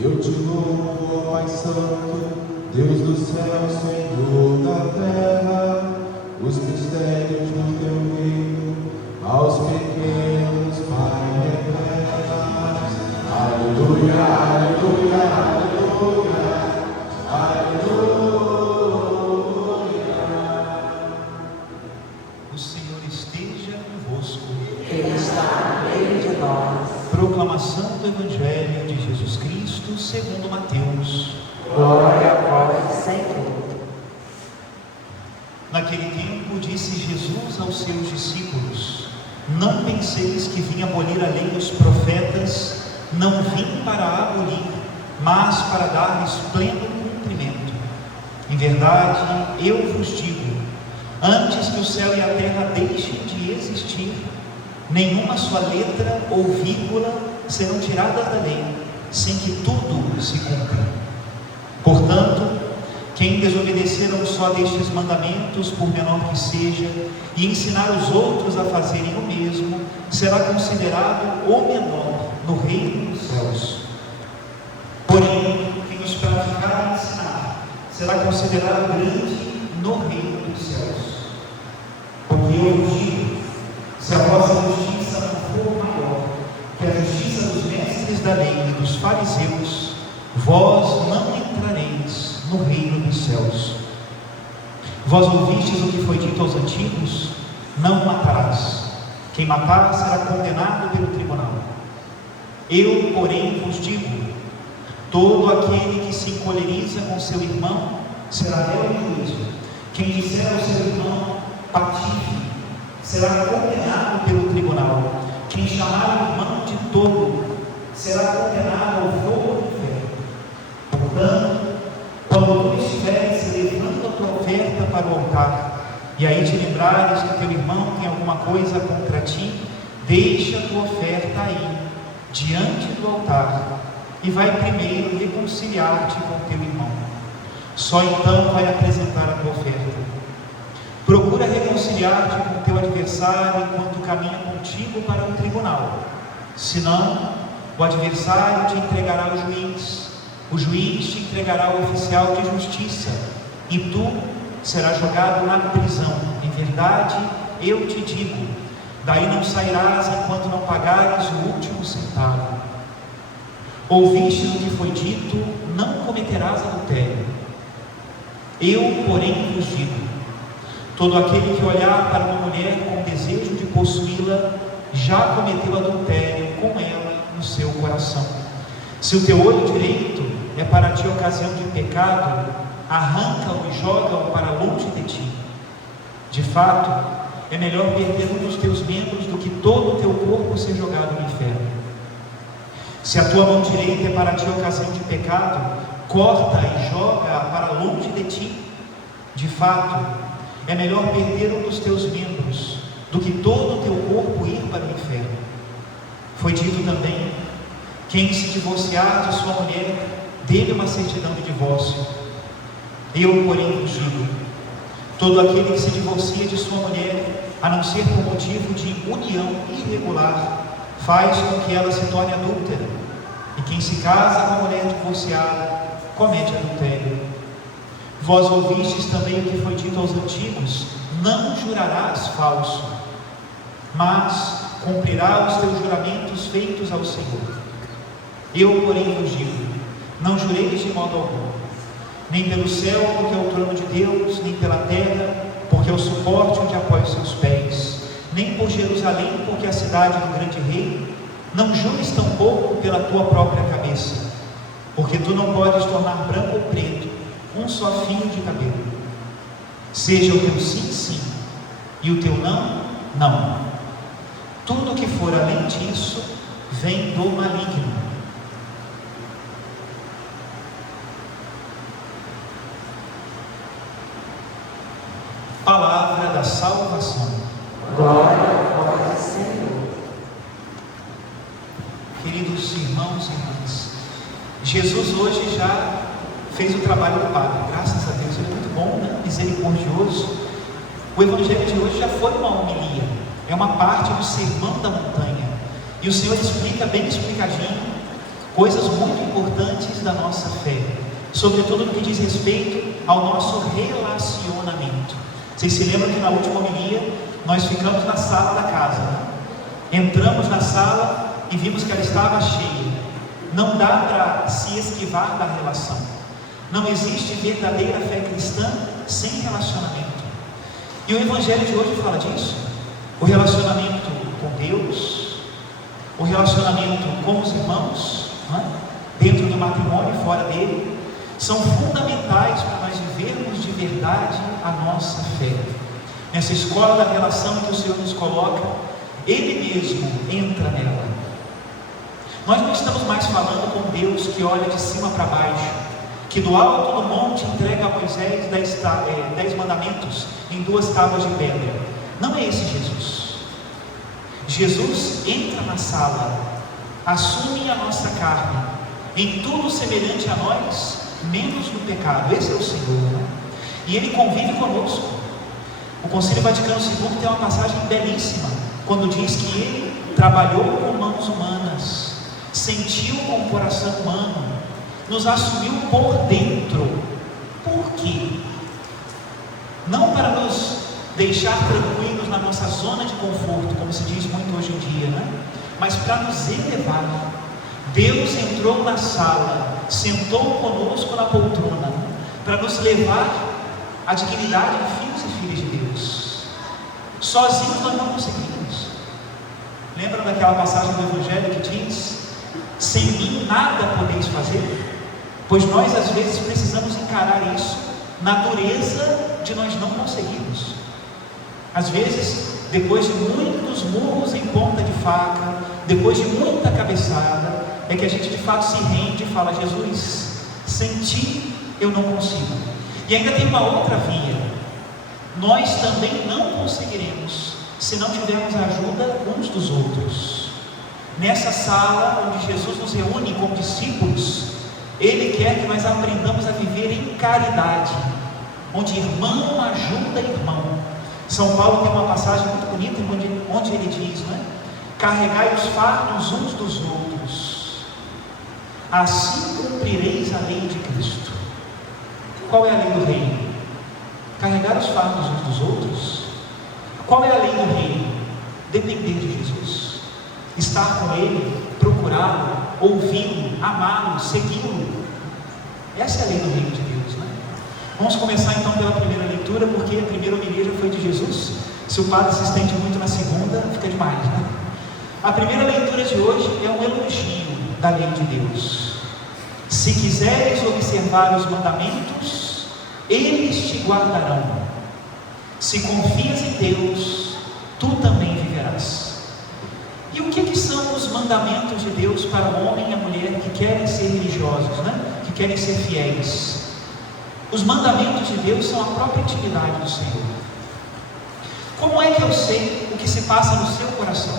Eu te louvo, Pai Santo, Deus do céu, Senhor da terra, os mistérios do teu reino, aos pequenos, Pai, revelas. Aleluia, aleluia, aleluia, aleluia. O Senhor esteja convosco. Ele está no meio de nós. Proclamação do Evangelho de Jesus Cristo segundo Mateus. Glória a vós, Senhor. Naquele tempo disse Jesus aos seus discípulos: Não penseis que vim abolir a lei e os profetas. Não vim para abolir, mas para dar-lhes pleno cumprimento. Em verdade, eu vos digo, antes que o céu e a terra deixem de existir, nenhuma sua letra ou vírgula serão tiradas da lei, sem que tudo se cumpra. Portanto, quem desobedecer a um só destes mandamentos, por menor que seja, e ensinar os outros a fazerem o mesmo, será considerado o menor no reino dos céus. Porém, quem os praticar e ensinar, será considerado grande no reino dos céus. Porque eu vos digo, se a vossa justiça não for maior que a justiça dos mestres da lei e dos fariseus, vós não entrareis no reino dos céus. Vós ouvistes o que foi dito aos antigos: não matarás. Quem matar será condenado pelo tribunal. Eu, porém, vos digo: todo aquele que se encoleriza com seu irmão será réu de juízo. Quem disser ao seu irmão patife será condenado pelo tribunal. Quem chamar o irmão de tolo será condenado ao fogo do inferno. Portanto, quando tu estiveres levando a tua oferta para o altar, e aí te lembrares que teu irmão tem alguma coisa contra ti, deixa a tua oferta aí, diante do altar, e vai primeiro reconciliar-te com teu irmão. Só então vai apresentar a tua oferta. Procura reconciliar-te com teu adversário enquanto caminha contigo para o tribunal. Senão, o adversário te entregará ao juiz, o juiz te entregará ao oficial de justiça, e tu serás jogado na prisão. Em verdade, eu te digo, daí não sairás enquanto não pagares o último centavo. Ouvistes o que foi dito: não cometerás adultério. Eu, porém, vos digo: todo aquele que olhar para uma mulher com desejo de possuí-la, já cometeu adultério com ela no seu coração. Se o teu olho direito é para ti ocasião de pecado, arranca-o e joga-o para longe de ti. De fato, é melhor perder um dos teus membros do que todo o teu corpo ser jogado no inferno. Se a tua mão direita é para ti ocasião de pecado, corta e joga-a para longe de ti. De fato, é melhor perder um dos teus membros do que todo o teu corpo ir para o inferno. Foi dito também: quem se divorciar de sua mulher, dê-lhe uma certidão de divórcio. Eu, porém, vos digo: todo aquele que se divorcia de sua mulher, a não ser por motivo de união irregular, faz com que ela se torne adúltera. E quem se casa com a mulher divorciada, comete adultério. Vós ouvistes também o que foi dito aos antigos: não jurarás falso, mas cumprirá os teus juramentos feitos ao Senhor. Eu, porém, vos digo: não jureis de modo algum, nem pelo céu, porque é o trono de Deus, nem pela terra, porque é o suporte onde apoia os seus pés, nem por Jerusalém, porque é a cidade do grande rei. Não jures tampouco pela tua própria cabeça, porque tu não podes tornar branco ou preto um só fio de cabelo. Seja o teu sim, sim, e o teu não, não. Tudo que for além disso vem do maligno. Palavra da salvação. Glória a vós, Senhor. Queridos irmãos e irmãs, Jesus hoje já fez o trabalho do Padre, graças a Deus. Ele é muito bom, né? Misericordioso. O evangelho de hoje já foi uma homilia, é uma parte do Sermão da Montanha, e o Senhor explica bem explicadinho coisas muito importantes da nossa fé, sobretudo no que diz respeito ao nosso relacionamento. Vocês se lembram que na última homilia nós ficamos na sala da casa, né? Entramos na sala e vimos que ela estava cheia. Não dá para se esquivar da relação. Não existe verdadeira fé cristã sem relacionamento. E o evangelho de hoje fala disso. O relacionamento com Deus, o relacionamento com os irmãos, né? Dentro do matrimônio e fora dele, são fundamentais para nós vivermos de verdade a nossa fé. Nessa escola da relação que o Senhor nos coloca, Ele mesmo entra nela. Nós não estamos mais falando com Deus que olha de cima para baixo, que do alto do monte entrega a Moisés 10 mandamentos em 2 tábuas de pedra. Não é esse Jesus. Jesus entra na sala, assume a nossa carne, em tudo semelhante a nós, menos no pecado. Esse é o Senhor, né? E Ele convive conosco. O Concílio Vaticano II tem uma passagem belíssima, quando diz que Ele trabalhou com mãos humanas, sentiu com o coração humano, nos assumiu por dentro. Por quê? Não para nos deixar tranquilos na nossa zona de conforto, como se diz muito hoje em dia, né? Mas para nos elevar. Deus entrou na sala, sentou conosco na poltrona, para nos levar à dignidade de filhos e filhas de Deus. Sozinhos nós não conseguimos. Lembram daquela passagem do Evangelho que diz: sem mim nada podeis fazer? Pois nós às vezes precisamos encarar isso na dureza de nós não conseguirmos. Às vezes, depois de muitos murros em ponta de faca, depois de muita cabeçada, é que a gente de fato se rende e fala: Jesus, sem ti eu não consigo. E ainda tem uma outra via: nós também não conseguiremos se não tivermos a ajuda uns dos outros. Nessa sala onde Jesus nos reúne como discípulos, Ele quer que nós aprendamos a viver em caridade, onde irmão ajuda irmão. São Paulo tem uma passagem muito bonita onde ele diz, né? Carregai os fardos uns dos outros, assim cumprireis a lei de Cristo. Qual é a lei do reino? Carregar os fardos uns dos outros. Qual é a lei do reino? Depender de Jesus, estar com Ele, procurá-lo, ouvi-lo, amá-lo, segui-lo. Essa é a lei do reino de Deus, né? Vamos começar então pela primeira leitura, porque a primeira homilia já foi de Jesus. Se o padre se estende muito na segunda, fica demais, né? A primeira leitura de hoje é um elogio da lei de Deus. Se quiseres observar os mandamentos, eles te guardarão. Se confias em Deus, tu também viverás. E o que são os mandamentos de Deus para o homem e a mulher que querem ser religiosos, né? Que querem ser fiéis? Os mandamentos de Deus são a própria intimidade do Senhor. Como é que eu sei o que se passa no seu coração?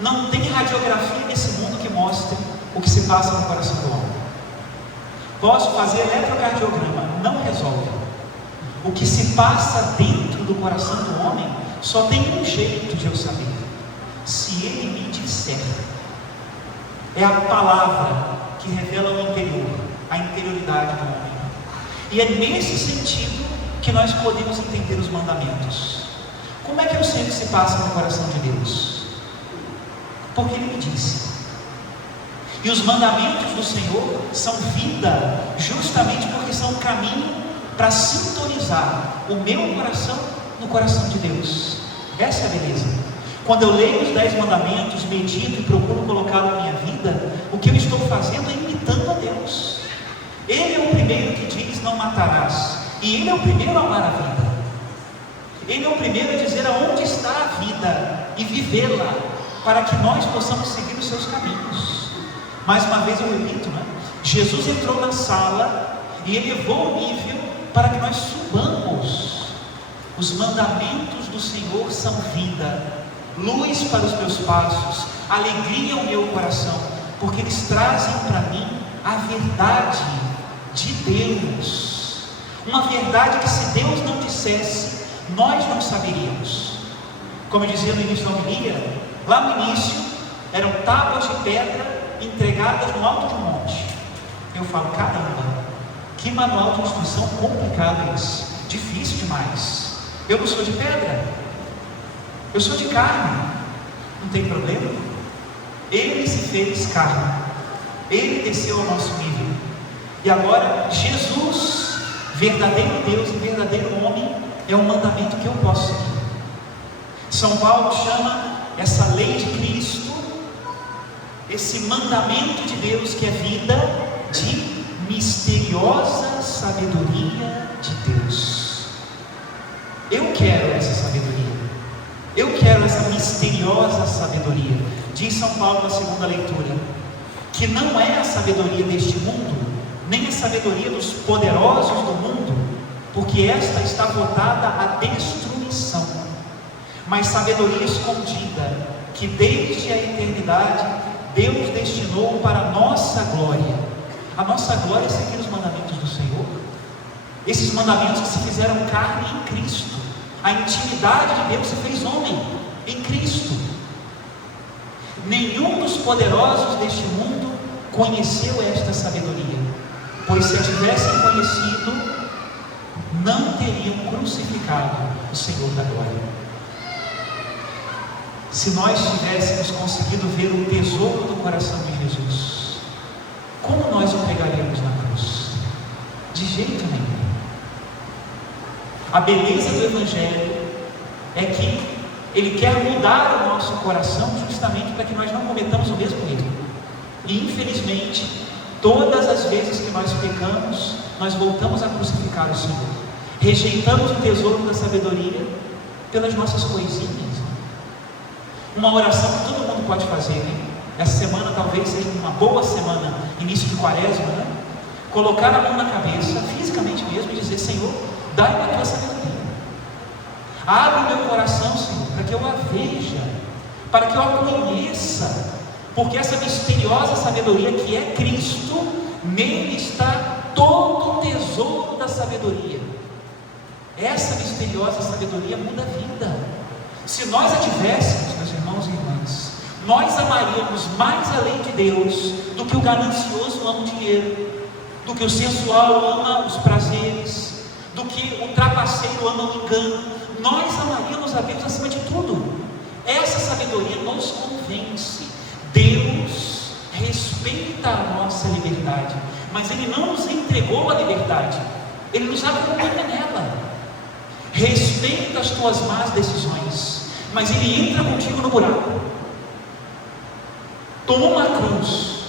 Não tem radiografia nesse mundo que mostre o que se passa no coração do homem. Posso fazer eletrocardiograma, não resolve. O que se passa dentro do coração do homem só tem um jeito de eu saber: se ele me disser. É a palavra que revela o interior, a interioridade do homem. E é nesse sentido que nós podemos entender os mandamentos. Como é que eu sei o que se passa no coração de Deus? Porque Ele me disse. E os mandamentos do Senhor são vida, justamente porque são um caminho para sintonizar o meu coração no coração de Deus. Essa é a beleza. Quando eu leio os 10 mandamentos, medito e procuro colocá-lo na minha vida, o que eu estou fazendo é imitando a Deus. Ele é o primeiro que diz: não matarás. E Ele é o primeiro a amar a vida. Ele é o primeiro a dizer aonde está a vida e vivê-la, para que nós possamos seguir os seus caminhos. Mais uma vez eu repito, né? Jesus entrou na sala e elevou o nível para que nós subamos. Os mandamentos do Senhor são vida, luz para os meus passos, alegria ao meu coração, porque eles trazem para mim a verdade de Deus. Uma verdade que, se Deus não dissesse, nós não saberíamos. Como eu dizia no início da homilia, lá no início eram tábuas de pedra entregadas no alto de um monte. Eu falo, caramba, que manual de instrução complicado esse, difícil demais. Eu não sou de pedra, eu sou de carne, não tem problema. Ele se fez carne, ele desceu ao nosso nível, e agora Jesus, verdadeiro Deus e verdadeiro homem, é um mandamento que eu posso seguir. São Paulo chama essa lei de Cristo, esse mandamento de Deus que é vida, de misteriosa sabedoria de Deus. Eu quero essa sabedoria, eu quero essa misteriosa sabedoria. Diz São Paulo na segunda leitura, que não é a sabedoria deste mundo, nem a sabedoria dos poderosos do mundo, porque esta está votada à destruição, mas sabedoria escondida, que desde a eternidade Deus destinou para a nossa glória. A nossa glória é seguir os mandamentos do Senhor, esses mandamentos que se fizeram carne em Cristo. A intimidade de Deus se fez homem em Cristo. Nenhum dos poderosos deste mundo conheceu esta sabedoria, pois se a tivessem conhecido, não teriam crucificado o Senhor da glória. Se nós tivéssemos conseguido ver o tesouro do coração de Jesus, como nós o pregaríamos na cruz? De jeito nenhum. A beleza do Evangelho é que ele quer mudar o nosso coração justamente para que nós não cometamos o mesmo erro. E infelizmente, todas as vezes que nós pecamos, nós voltamos a crucificar o Senhor. Rejeitamos o tesouro da sabedoria pelas nossas coisinhas. Uma oração que todo mundo pode fazer, né? Essa semana talvez seja uma boa semana, início de quaresma, né? Colocar a mão na cabeça, fisicamente mesmo, e dizer, Senhor, dai-me a tua sabedoria. Abre o meu coração, Senhor, para que eu a veja, para que eu a conheça, porque essa misteriosa sabedoria que é Cristo, nele está todo o tesouro da sabedoria. Essa misteriosa sabedoria muda a vida. Se nós a tivéssemos, meus irmãos e irmãs, nós amaríamos mais a lei de Deus do que o ganancioso ama o dinheiro, do que o sensual ama os prazeres, do que o trapaceiro ama o engano. Nós amaríamos a Deus acima de tudo. Essa sabedoria nos convence. Deus respeita a nossa liberdade, mas Ele não nos entregou a liberdade, Ele nos acompanha nela. Respeita as tuas más decisões, mas Ele entra contigo no buraco. Toma a cruz,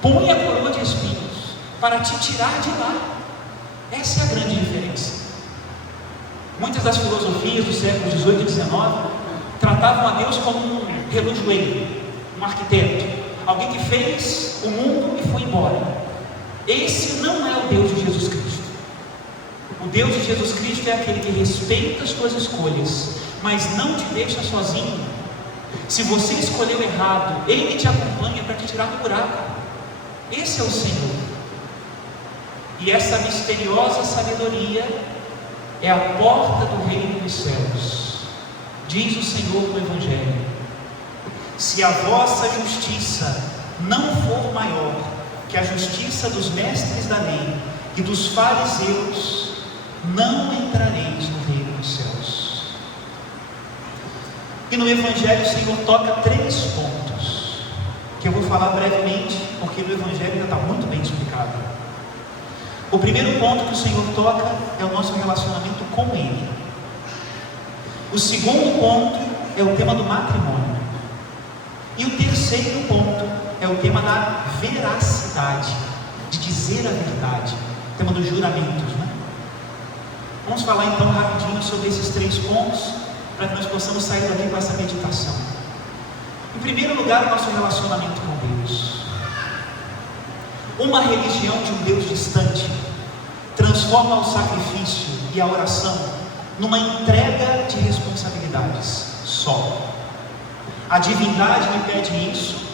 põe a coroa de espinhos para te tirar de lá. Essa é a grande diferença. Muitas das filosofias do século XVIII e XIX tratavam a Deus como um relojoeiro, um arquiteto, alguém que fez o mundo e foi embora. Esse não é o Deus de Jesus Cristo. O Deus de Jesus Cristo é aquele que respeita as tuas escolhas, mas não te deixa sozinho. Se você escolheu errado, Ele te acompanha para te tirar do buraco. Esse é o Senhor. E essa misteriosa sabedoria é a porta do reino dos céus. Diz o Senhor no Evangelho: se a vossa justiça não for maior que a justiça dos mestres da lei e dos fariseus, não entrareis no reino dos céus. E no Evangelho o Senhor toca 3 pontos, que eu vou falar brevemente, porque no Evangelho ainda está muito bem explicado. O primeiro ponto que o Senhor toca é o nosso relacionamento com Ele. O segundo ponto é o tema do matrimônio. E o terceiro ponto é o tema da veracidade, de dizer a verdade, o tema dos juramentos, né? Vamos falar então rapidinho sobre esses 3 pontos, para que nós possamos sair daqui com essa meditação. Em primeiro lugar, o nosso relacionamento com Deus. Uma religião de um Deus distante transforma o sacrifício e a oração numa entrega de responsabilidades só. A divindade me pede isso,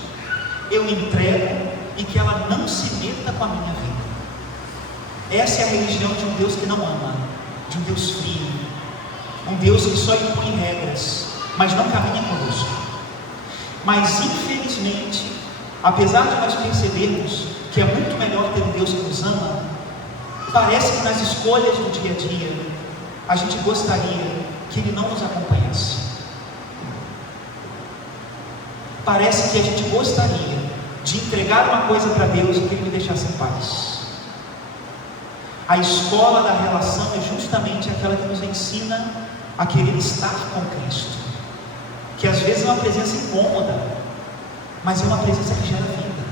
eu entrego, e que ela não se meta com a minha vida. Essa é a religião de um Deus que não ama, de um Deus frio, um Deus que só impõe regras, mas não caminha conosco. Mas infelizmente, apesar de nós percebermos que é muito melhor ter um Deus que nos ama, parece que nas escolhas do dia a dia, a gente gostaria que Ele não nos acompanhasse. Parece que a gente gostaria de entregar uma coisa para Deus e que Ele me deixasse em paz. A escola da relação é justamente aquela que nos ensina a querer estar com Cristo, que às vezes é uma presença incômoda, mas é uma presença que gera vida.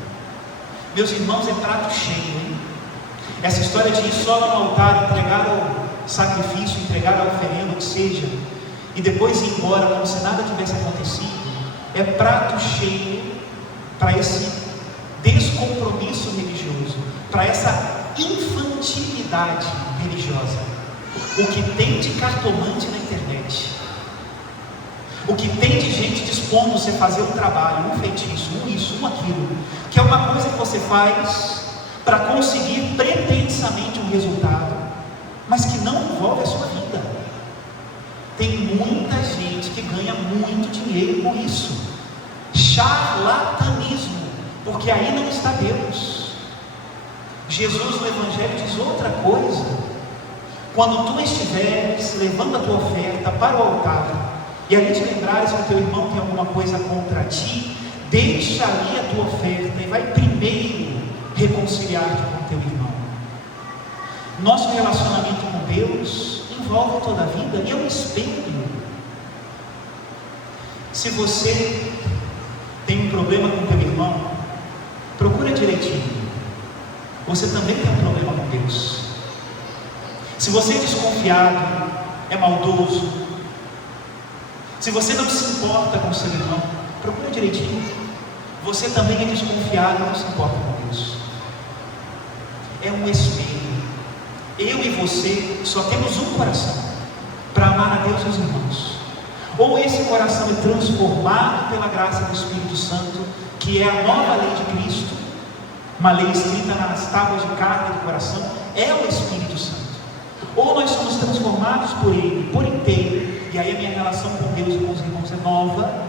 Meus irmãos, é prato cheio, hein? Essa história de ir só no altar, entregar o sacrifício, entregar a oferenda, o que seja, e depois ir embora como se nada tivesse acontecido, é prato cheio para esse descompromisso religioso, para essa infantilidade religiosa. O que tem de cartomante na internet, o que tem de gente dispondo-se a fazer um trabalho, um feitiço, um isso, um aquilo, que é uma coisa que você faz para conseguir pretensamente um resultado, mas que não envolve a sua vida. Tem muita gente que ganha muito dinheiro com isso. Charlatanismo, porque aí não está Deus. Jesus no Evangelho diz outra coisa: quando tu estiveres levando a tua oferta para o altar, e ali te lembrares que o teu irmão tem alguma coisa contra ti, deixa ali a tua oferta e vai primeiro reconciliar-te com o teu irmão. Nosso relacionamento com Deus envolve toda a vida e é um espelho. Se você tem um problema com o teu irmão, procura direitinho. Você também tem um problema com Deus. Se você é desconfiado, é maldoso, se você não se importa com o seu irmão, procura direitinho. Você também é desconfiado e não se importa com Deus. É um espelho. Eu e você só temos um coração para amar a Deus e os irmãos. Ou esse coração é transformado pela graça do Espírito Santo, que é a nova lei de Cristo, uma lei escrita nas tábuas de carne do coração, é o Espírito Santo. Ou nós somos transformados por Ele, por inteiro, e aí a minha relação com Deus e com os irmãos é nova,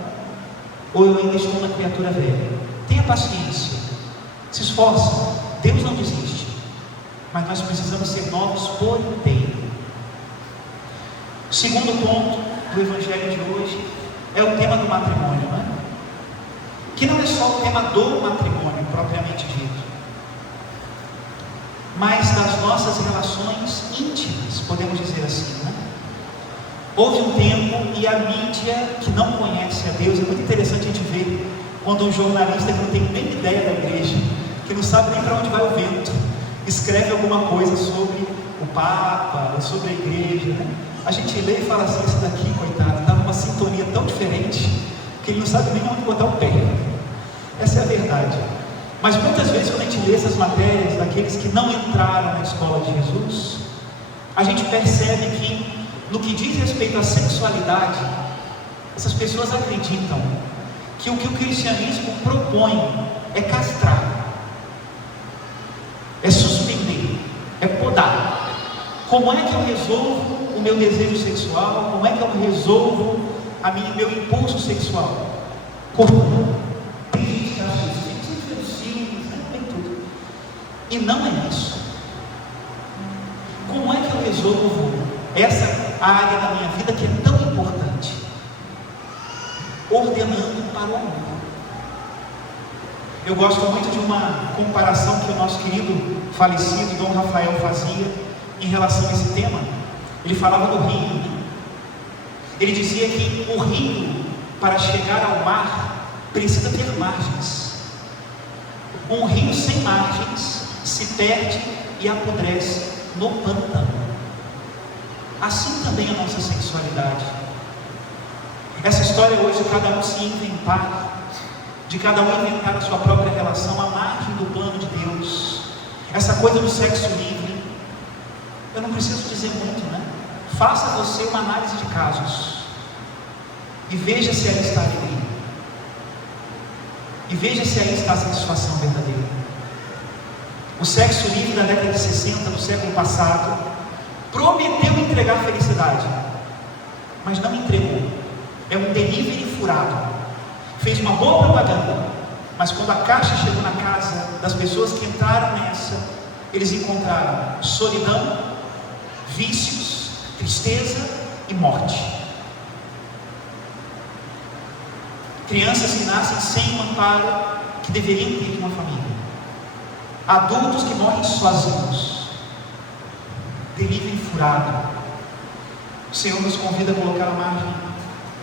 ou eu ainda estou na criatura velha. Tenha paciência, se esforce, Deus não desiste, mas nós precisamos ser novos por inteiro. O segundo ponto do Evangelho de hoje é o tema do matrimônio, né? Que não é só o tema do matrimônio propriamente dito, mas das nossas relações íntimas, podemos dizer assim, né? Houve um tempo, e a mídia que não conhece a Deus, é muito interessante a gente ver quando um jornalista que não tem nem ideia da igreja, que não sabe nem para onde vai o vento, escreve alguma coisa sobre o Papa, sobre a igreja, né? A gente lê e fala assim: esse daqui, coitado, está numa sintonia tão diferente que ele não sabe nem onde botar o pé. Essa é a verdade. Mas muitas vezes, quando a gente lê essas matérias daqueles que não entraram na escola de Jesus, a gente percebe que, no que diz respeito à sexualidade, essas pessoas acreditam que o cristianismo propõe é castrar, é suspender, é podar. Como é que eu resolvo o meu desejo sexual? Como é que eu resolvo meu impulso sexual? Corpo. Tem gente que acha isso, tem que ver os filmes, né? Tem tudo. E não é isso. Como é que eu resolvo essa área da minha vida que é tão importante? Ordenando para o amor. Eu gosto muito de uma comparação que o nosso querido falecido Dom Rafael fazia em relação a esse tema. Ele falava do rio, né? Ele dizia que o rio, para chegar ao mar, precisa ter margens. Um rio sem margens se perde e apodrece no pântano. Assim também a nossa sexualidade. Essa história hoje, cada um se inventar, de cada um inventar a sua própria relação à margem do plano de Deus. Essa coisa do sexo livre, eu não preciso dizer muito, né? Faça você uma análise de casos e veja se aí está a alegria, e veja se aí está a satisfação verdadeira. O sexo livre da década de 60 do século passado prometeu entregar felicidade, mas não entregou. É um delivery furado. Fez uma boa propaganda, mas quando a caixa chegou na casa das pessoas que entraram nessa, eles encontraram solidão, vícios, tristeza e morte. Crianças que nascem sem um amparo que deveriam ter de uma família. Adultos que morrem sozinhos. Delivery furado. O Senhor nos convida a colocar a margem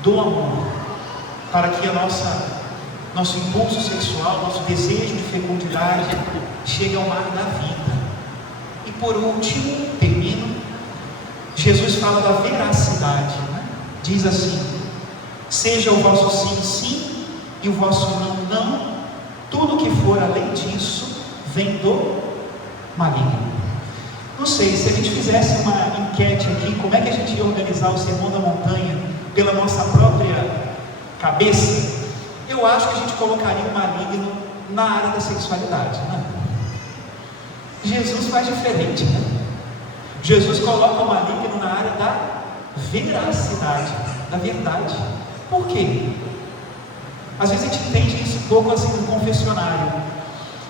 do amor, para que nosso impulso sexual, nosso desejo de fecundidade chegue ao mar da vida. E por último, termino, Jesus fala da veracidade, né? Diz assim: seja o vosso sim, sim, e o vosso não, não. Tudo que for além disso vem do maligno. Não sei, se a gente fizesse uma enquete aqui, como é que a gente ia organizar o Sermão da Montanha pela nossa própria cabeça? Eu acho que a gente colocaria o maligno na área da sexualidade, né? Jesus faz diferente, né? Jesus coloca o maligno na área da veracidade, da verdade. Por quê? Às vezes a gente entende isso um pouco assim no confessionário.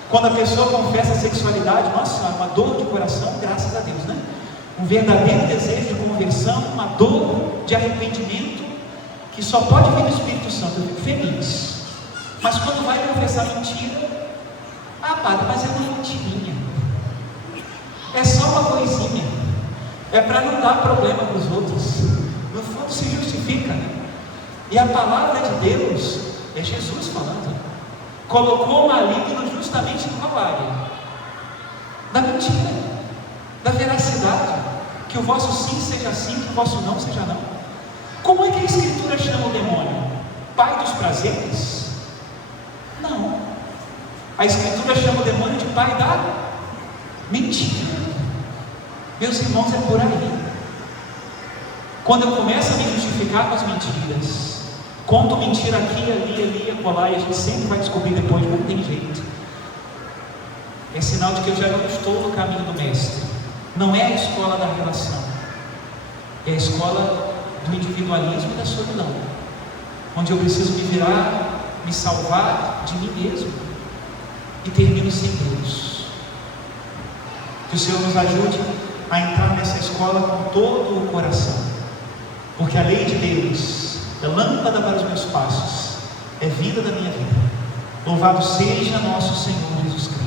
Quando a pessoa confessa a sexualidade, nossa, uma dor de coração, graças a Deus, né? Um verdadeiro desejo de conversão, uma dor de arrependimento, que só pode vir do Espírito Santo. Eu fico feliz. Mas quando vai confessar mentira, padre, mas é uma mentirinha. É só uma coisinha. É para não dar problema para os outros. No fundo se justifica, né? E a palavra de Deus é Jesus falando. Colocou o maligno justamente em qual área? Da mentira, da veracidade. Que o vosso sim seja sim, que o vosso não seja não. Como é que a Escritura chama o demônio? Pai dos prazeres? Não. A Escritura chama o demônio de pai da mentira. Meus irmãos, é por aí. Quando eu começo a me justificar com as mentiras, conto mentira aqui, ali, acolá, e a gente sempre vai descobrir depois, mas não tem jeito. É sinal de que eu já não estou no caminho do mestre. Não é a escola da relação, é a escola do individualismo e da solidão, onde eu preciso me virar, me salvar de mim mesmo, e termino sem Deus. Que o Senhor nos ajude a entrar nessa escola com todo o coração, porque a lei de Deus é lâmpada para os meus passos, é vida da minha vida. Louvado seja nosso Senhor Jesus Cristo.